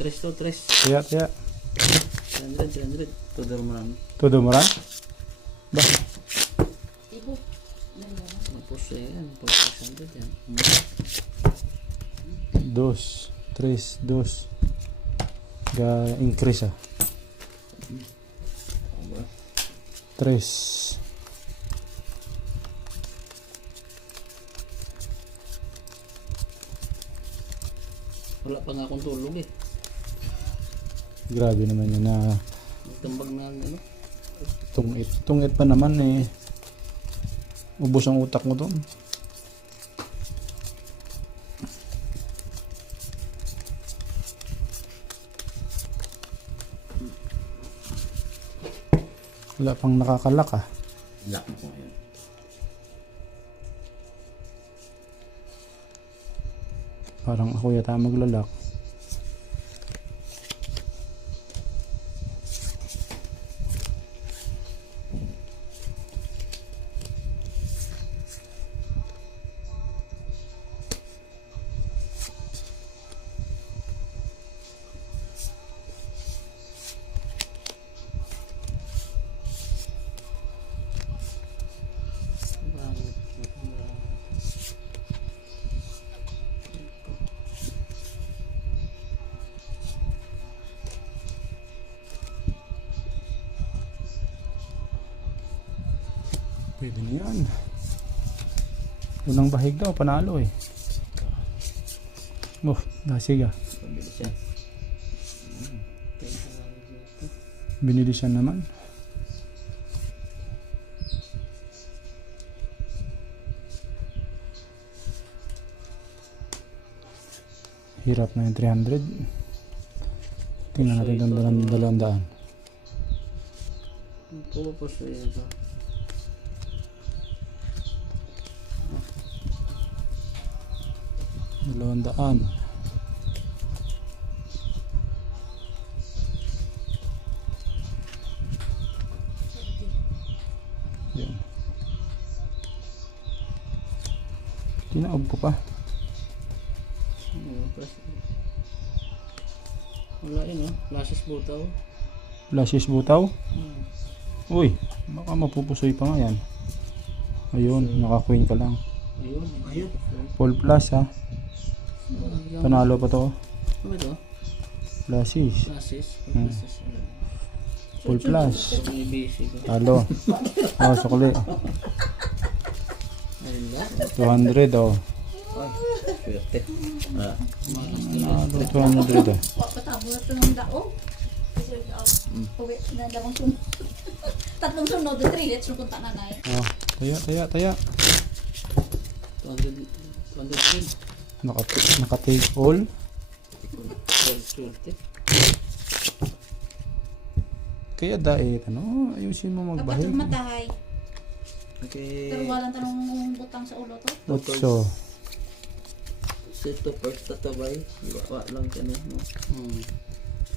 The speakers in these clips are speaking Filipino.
Tres to, tres. Tiya, tiya. 300, 300. Todo naman. Todo mo ran? Ba? Ibo. Tapos yan. 400 yan. Dos. Tres. Dos. Ga-increase ah. Tres. Wala pa nga akong tulog eh. Grabe naman yun na Magtambag na ano. tungit. Tungit pa naman eh. Ubos ang utak mo doon. Wala pang nakakalak ah. Lock mo yun. Parang ako yata maglalak. Pwede na yan. Unang bahig daw, panalo eh. Oh, nasiga. Pabilis yan. Binili siya naman. Hirap na yung 300. Tingnan natin yung 200. Pupos ito. Dalawandaan. Yan. Tinaob ko pa. Wala yun oh. Lashes butaw. Flashes butaw. Uy, baka mapupusoy pa nga yan. Ayun, naka-queen ka lang. Ayun. Ayun. Full plus ha. Panalo pa to. Ano ito? Flashes. Lashes. Lashes. Full plus. May basic. Talo. Oh, sukli. Ayun lang. 200 oh. Ay, swerte. Panalo 200 ah. Patabo na ito ng dao. Uwi na damang sunod. Tatlong sunod, 3 let's punta na na eh. Oh, taya. 200. 200. Naka-take all. Swerte. Kaya dahil ano, ayusin mo Kapag magbahig. matahay. Okay. Pero walang tanong butang sa ulo to. Otso. Sito first tatabay. Wa lang ka na. No?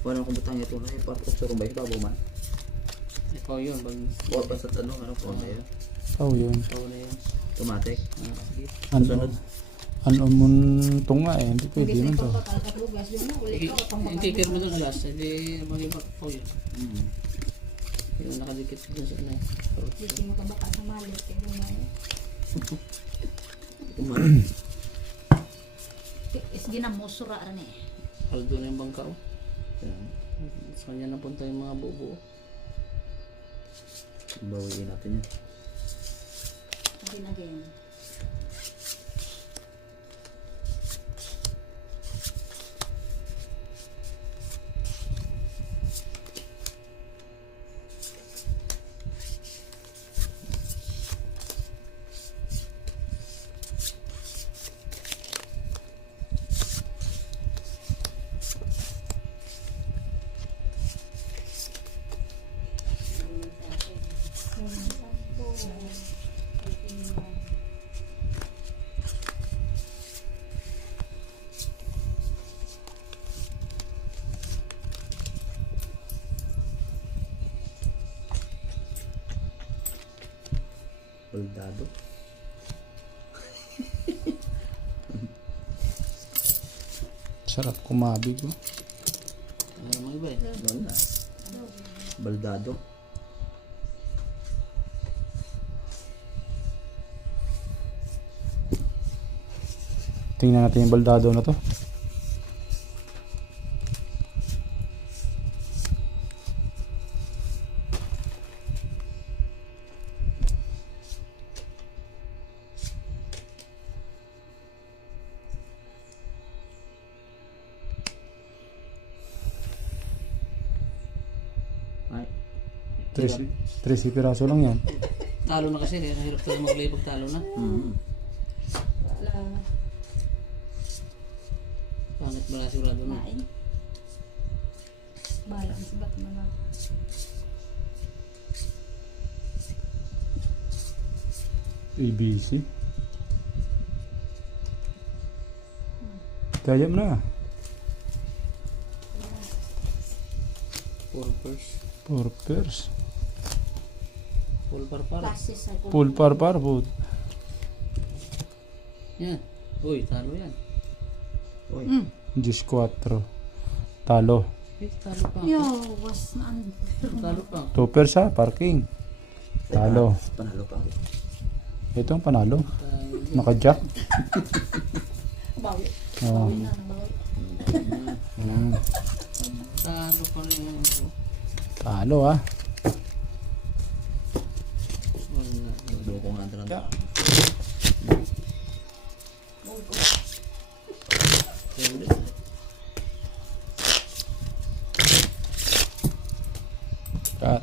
Wala akong butang ito na. Parang sa rumbay. Babaw man. Ikaw yun. Huwag pa sa tanong. Ano po na yun? Oh, yun. Ikaw na yun. Automatic. Sige. Ano? Sunod. Ano mo tunga eh, hindi pwede yun to. Hindi kaya mo doon alas. Hindi mag-ibak po yun. Yung nakadikit doon sa ano. Hindi mo ka baka sa malit. Kumain. Is ginamosura rin eh. Aldo na yung bangka oh. Sa kanya napunta yung mga buo-buo. Bawiin natin yan. Again. Soldado. Sarap kumabig oh. Ano mga iba eh. Wala. Baldado. Tingnan natin yung baldado na to. Ay. 13 piraso lang yan. Talo na kasi. Hirap tayo maglay pag talo na. Wala. Pangit ba na sigurado na? Main. Balang sibat mo na. ABC. Kaya mo na. 4 pairs. 4 pairs. Full par. Classes ay Full par po. Yan. Uy, talo yan. Uy. 14. Talo. Eh, talo pa. Yo, was na Talo pa. 2 pairs ha, parking. Talo. Panalo pa. Ito ang panalo. Naka-jack. Bawi. Oh. Bawi na ng bawi. Talo pa rin. Talo ha. Wala. Loko nga talaga. Kat.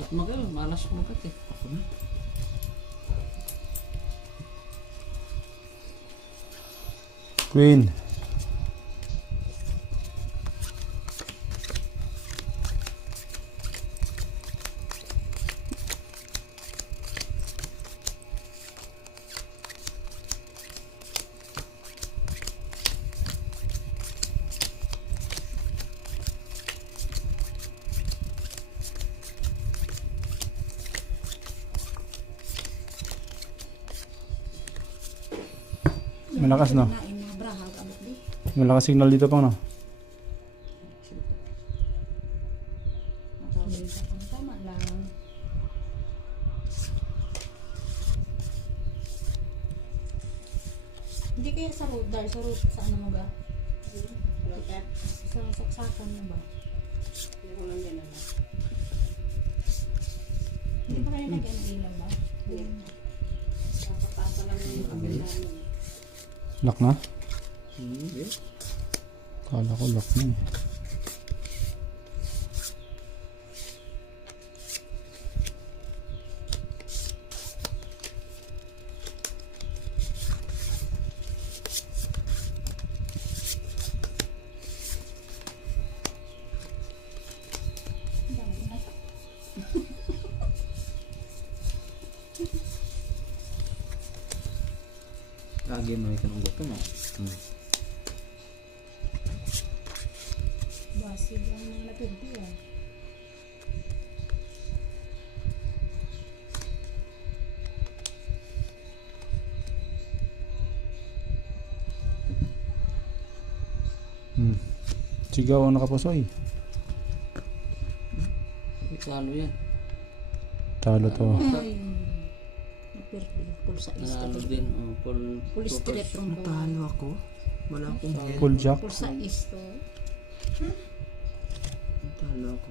Kat magaw. Malas ko magat eh. Ako na. Queen. Malakas no? Nain mga brahag abot di. Malakas signal dito pang no? Matawid ka pang tama lang. Hindi kaya sa road dahil sa road sa ano mo ba? Sa saksakan mo ba? Hindi pa kayo nag-ilaw ba? Lock na? Hindi. Kala ko lock na eh. Lagi mo yung kanong gusto mo. Basig lang ng natugdi ah. Sigaw ang nakapusoy. Talo yan. Talo to. Ay. Pulsa Nanalo isto. din. Full straight from Talo ako. Wala akong head. Full jack. Pulsa isto. Talo ako.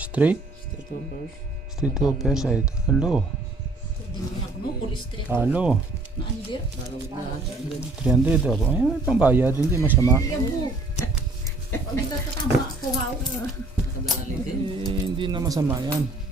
Straight? Straight overs. Straight 2 pairs ay talo. Pwede mo na no full straight. Talo. Na andir. Talo na. 300 ako. Ay, may pangbayad. Hindi masama. Yabo. Pag ito tatama ko haw. Nakadali din. Eh, hindi na masama yan.